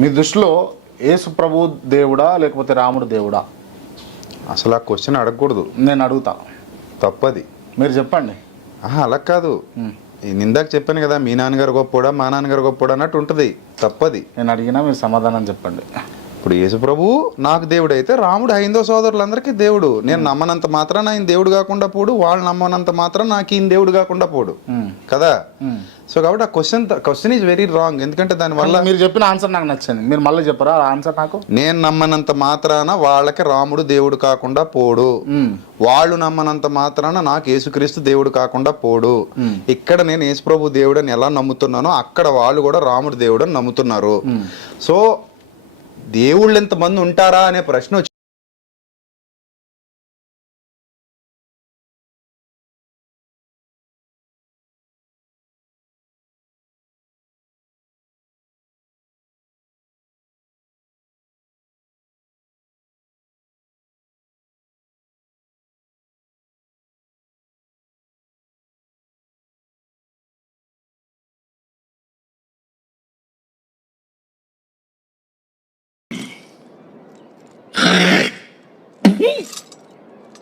మీ దృష్టిలో యేసు ప్రభు దేవుడా లేకపోతే రాముడు దేవుడా? అసలు ఆ క్వశ్చన్ అడగకూడదు. నేను అడుగుతా. తప్పది. మీరు చెప్పండి. ఆహా అలా కాదు. ఈ నిందాక చెప్పాను కదా మీ నాన్నగారు గొప్పోడా మా నాన్నగారు గొప్పోడా అన్నట్టు ఉంటుంది. తప్పది. నేను అడిగినా మీరు సమాధానం చెప్పండి. ఇప్పుడు యేసు ప్రభు నాకు దేవుడు అయితే రాముడు హైందవ సోదరులందరికీ దేవుడు. నేను నమ్మనంత మాత్రాన ఆయన దేవుడు కాకుండా పోడు వాళ్ళు నమ్మనంత మాత్రం నాకు ఈయన దేవుడు కాకుండా పోడు. కదా. సో కాబట్టి ఆ question question is very wrong ఎందుకంటే దానివల్ల మీరు చెప్పిన ఆన్సర్ నాకు నచ్చింది. మీరు మళ్ళీ చెప్పరా? ఆన్సర్ నాకు? నేను నమ్మనంత మాత్రాన వాళ్ళకి రాముడు దేవుడు కాకుండా పోడు. వాళ్ళు నమ్మనంత మాత్రాన నాకు యేసుక్రీస్తు దేవుడు కాకుండా పోడు. ఇక్కడ నేను యేసుప్రభు దేవుడు అని ఎలా నమ్ముతున్నానో అక్కడ వాళ్ళు కూడా రాముడు దేవుడు అని నమ్ముతున్నారు సో దేవుళ్ళు ఎంతమంది ఉంటారా అనే ప్రశ్న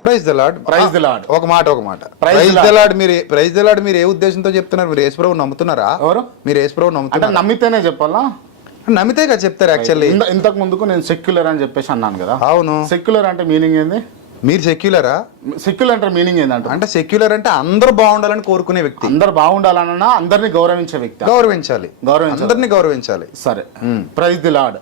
praise the Lord Praise the Lord. ఒక మాట ఒక మాట. ప్రైజ్. ద లార్డ్ మీరు ప్రైజ్ ద లార్డ్ మీరు ఏ ఉద్దేశంతో చెప్తున్నారు? మీరు యేసుప్రభు నమ్ముతున్నారా? ఎవరు? మీరు యేసుప్రభు నమ్ముతున్నారా? నమ్మితేనే చెప్పాలా? నమ్మితే కదా చెప్తారు యాక్చువల్లీ. ఇంత- ఇంతకు ముందుకు నేను సెక్యులర్ అని చెప్పేసి అన్నాను కదా. అవును. సెక్యులర్ అంటే మీనింగ్ ఏంది? మీరు సెక్యులరా? సెక్యులర్ అంటే మీనింగ్ ఏంటంటే అంటే సెక్యులర్ అంటే అందరూ బాగుండాలని కోరుకునే వ్యక్తి. అందరు బాగుండాలన్నా అందరిని గౌరవించే వ్యక్తి. గౌరవించాలి. గౌరవించాలి. అందరినీ గౌరవించాలి. సరే. ప్రైజ్ ది లార్డ్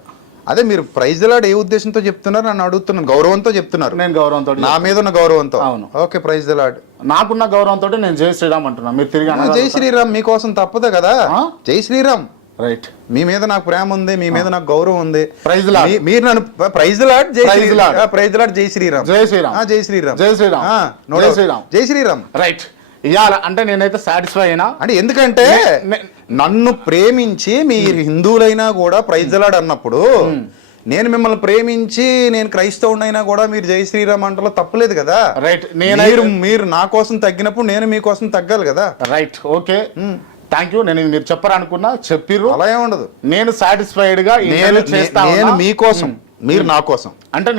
అదే మీరు ప్రైజ్ లాడ్ ఏ ఉద్దేశంతో చెప్తున్నారు? నన్ను అడుగుతున్నాను గౌరవంతో చెప్తున్నారు. నేను గౌరవంతో నా మీద ఉన్న గౌరవంతో? అవును. ఓకే ప్రైజ్ లాడ్ నాకున్న గౌరవంతో నేను జై శ్రీరామ్ అంటున్నా. మీరు తిరిగి జై శ్రీరామ్ మీకోసం తప్పదు కదా? జై శ్రీరామ్. రైట్. మీ మీద నాకు ప్రేమ ఉంది మీ మీద నాకు గౌరవం ఉంది. Lord. మీ- మీరు నన్ను ప్రైజ్ లాడ్ జై Lord. ప్రైజ్ లాడ్ జై శ్రీరామ్. జై శ్రీరామ్. జై శ్రీరామ్. జై శ్రీరామ్. జై. శ్రీరామ్. జై శ్రీరామ్. రైట్. ఇవాళ అంటే నేనైతే సాటిస్ఫై అయినా. అంటే ఎందుకంటే నన్ను ప్రేమించి మీరు హిందువులైనా కూడా ప్రైజ్లాడ్ అన్నప్పుడు నేను మిమ్మల్ని ప్రేమించి నేను క్రైస్తవుడైనా కూడా మీరు జై శ్రీరామ్ అంటలో తప్పలేదు కదా? రైట్ మీరు నేను మీరు నా కోసం తగ్గినప్పుడు నేను మీకోసం తగ్గాలి కదా? రైట్ ఓకే థ్యాంక్ యూ నేను మీరు చెప్పరనుకున్నా చెప్పిర్రు. అలా ఏముండదు నేను సాటిస్ఫైడ్గా నేను చేస్తా నేను. మీకోసం మీరు నా కోసం. అంటే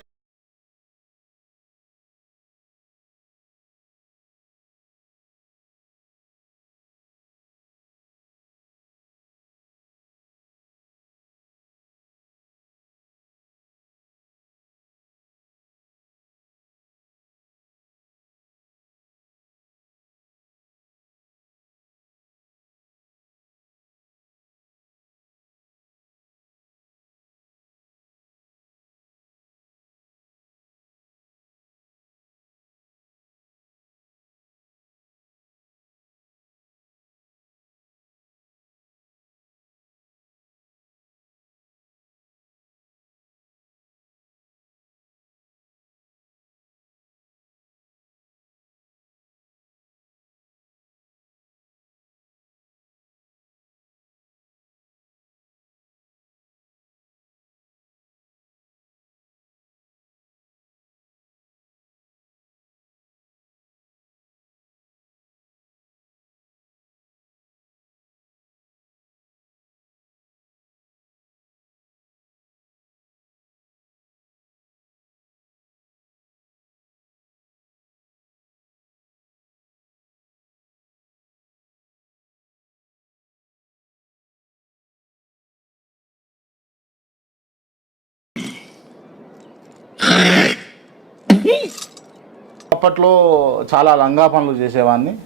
అప్పట్లో చాలా లంగా పనులు చేసేవాడిని.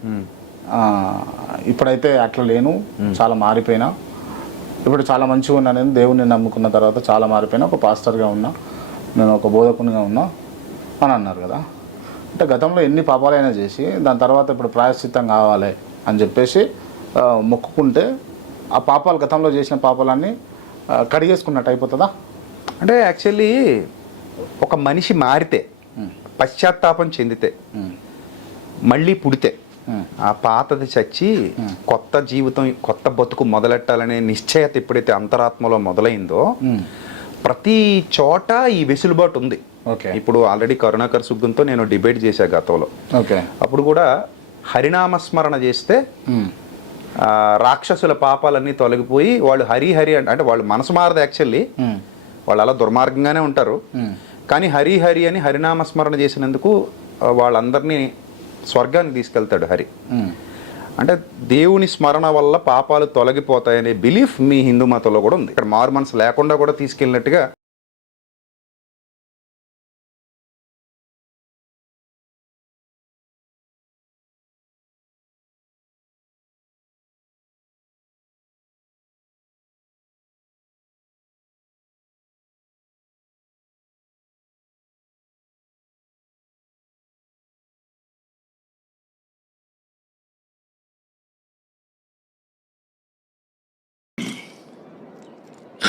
ఇప్పుడైతే అట్లా లేను. చాలా మారిపోయినా. ఇప్పుడు చాలా మంచిగా ఉన్నా నేను. దేవుణ్ణి నమ్ముకున్న తర్వాత చాలా మారిపోయినా. ఒక పాస్టర్గా ఉన్నా. నేను ఒక బోధకునిగా ఉన్నా అని అన్నారు కదా. అంటే గతంలో ఎన్ని పాపాలైనా చేసి దాని తర్వాత ఇప్పుడు ప్రాయశ్చిత్తం కావాలి అని చెప్పేసి మొక్కుకుంటే ఆ పాపాలు గతంలో చేసిన పాపాలన్నీ కడిగేసుకున్నట్టు అయిపోతుందా? అంటే యాక్చువల్లీ ఒక మనిషి మారితే పశ్చాత్తాపం చెందితే మళ్ళీ పుడితే ఆ పాతది చచ్చి కొత్త జీవితం కొత్త బతుకు మొదలెట్టాలనే నిశ్చయత ఎప్పుడైతే అంతరాత్మలో మొదలైందో ప్రతి చోట ఈ వెసులుబాటు ఉంది. ఓకే. ఇప్పుడు ఆల్రెడీ కరుణాకర్ సుగ్గుంతో నేను డిబేట్ చేశా గతంలో. ఓకే. అప్పుడు కూడా హరినామస్మరణ చేస్తే రాక్షసుల పాపాలన్నీ తొలగిపోయి వాళ్ళు హరి హరి అంటే వాళ్ళు మనసు మారదు యాక్చువల్లీ వాళ్ళు అలా దుర్మార్గంగానే ఉంటారు. కానీ హరి హరి అని హరినామ స్మరణ చేసినందుకు వాళ్ళందరినీ స్వర్గానికి తీసుకెళ్తాడు హరి. అంటే దేవుని స్మరణ వల్ల పాపాలు తొలగిపోతాయనే బిలీఫ్ మీ హిందూ మతంలో కూడా ఉంది ఇక్కడ మారు మనసు లేకుండా కూడా తీసుకెళ్ళినట్టుగా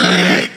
Hey!